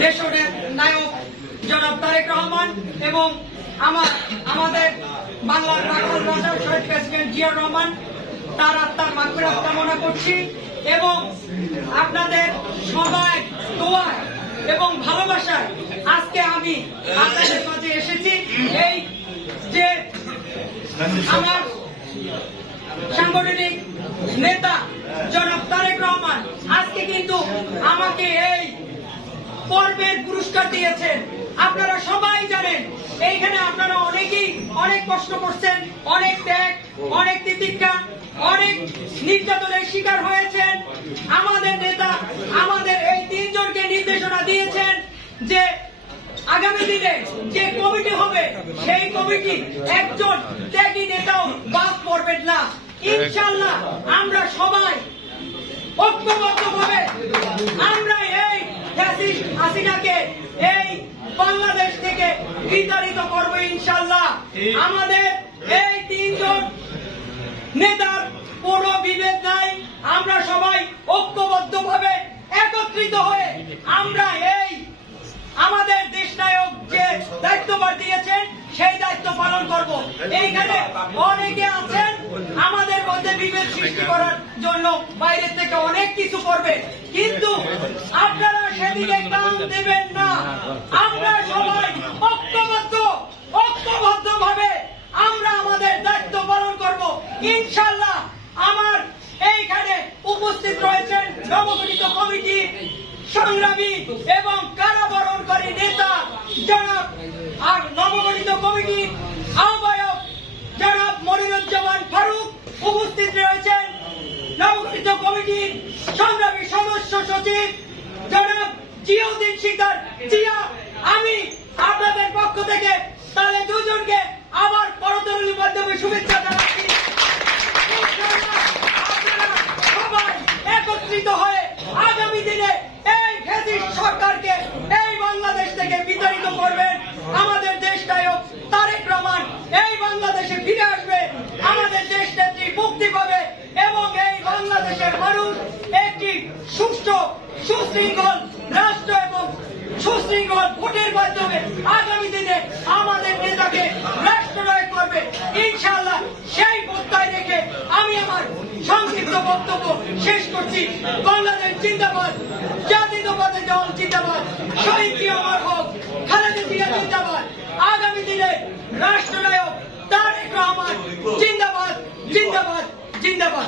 দেশের নায়ক জনাব তারেক রহমান এবং আমার, আমাদের বাংলার রাখাল রাজার শহীদ প্রেসিডেন্ট জিয়াউর রহমান, তার আত্মার মাগফিরাত কামনা করছি এবং আপনাদের সবাই দোয়ায় এবং ভালোবাসায় আজকে আমি আপনাদের মাঝে এসেছি। এই যে আমার সাংগঠনিক নেতা জনাব তারেক রহমান, আজকে কিন্তু আমাকে এই পর্বের পুরস্কার দিয়েছেন। আপনারা সবাই জানেন, এইখানে আপনারা অনেকেই অনেক কষ্ট করছেন, অনেক ত্যাগ, অনেক তিতিক্ষা, অনেক নির্যাতনের শিকার হয়েছেন। আমাদের নেতা, আমাদের এই তিনজনকে নির্দেশনা দিয়েছেন যে আগামী দিনে যে কমিটি হবে, সেই কমিটি একজন ত্যাগী নেতাও বাদ পড়বেন না। ইনশাল্লাহ আমরা সবাই ঐক্যবদ্ধভাবে আমরা এই ফ্যাসিস্ট হাসিনাকে এই বাংলাদেশ থেকে বিতাড়িত করব ইনশাল্লাহ আমাদের এই তিনজন নেতার কোনো বিভেদ নাই। আমরা সবাই ঐক্যবদ্ধভাবে একত্রিত হয়ে আমরা এই আমাদের দেশ নায়ক যে দায়িত্বভার দিয়েছেন সেই দায়িত্ব পালন করব। এইখানে অনেকে মধ্যে সৃষ্টি করার জন্য বাইরে থেকে অনেক কিছু করবে। কিন্তু আপনারা সেদিকে কান দেবেন না। আমরা সবাই ঐক্যবদ্ধ ঐক্যবদ্ধ ভাবে আমরা আমাদের দায়িত্ব পালন করব। ইনশাল্লাহ আমার এইখানে উপস্থিত রয়েছেন নবগঠিত কমিটি সংগ্রামী এবং কারাবরণকারী নেতা জনাব আর নবগঠিত কমিটি আহ্বায়ক জনাব মনিরুজ্জামান ফারুক উপস্থিত রয়েছেন নবগঠিত কমিটির সংগ্রামী সদস্য সচিব জনাব জিয়াউদ্দিন শিকদার। জিয়া, আমি আপনাদের পক্ষ থেকে তাহলে দুজনকে আবার করতরুলির মাধ্যমে শুভেচ্ছা জানাচ্ছি আপনারা সবাই একত্রিত হয়ে আগামী দিনে এই ফ্যাসিস্ট সরকারকে এই বাংলাদেশ থেকে বিতাড়িত করবেন আমাদের দেশ নায়ক তারেক রহমান এই বাংলাদেশে ফিরে আসবে আমাদের দেশ নেত্রী মুক্তি পাবে এবং এই বাংলাদেশের মানুষ একটি সুষ্ঠু, সুশৃঙ্খল, রাষ্ট্র এবং সুশৃঙ্খল ভোটের মাধ্যমে আগামী দিনে আমাদের নেতাকে রাষ্ট্রনায়ক করবে। ইনশাআল্লাহ সেই প্রত্যয় রেখে আমি আমার সংক্ষিপ্ত বক্তব্য শেষ করছি। বাংলাদেশ জিন্দাবাদ, জাতীয়তাবাদী দল জিন্দাবাদ, শহীদ আমার হোক, খালেদা জিয়া জিন্দাবাদ। আগামী দিনে রাষ্ট্রনায়ক তারেক রহমান জিন্দাবাদ জিন্দাবাদ জিন্দাবাদ।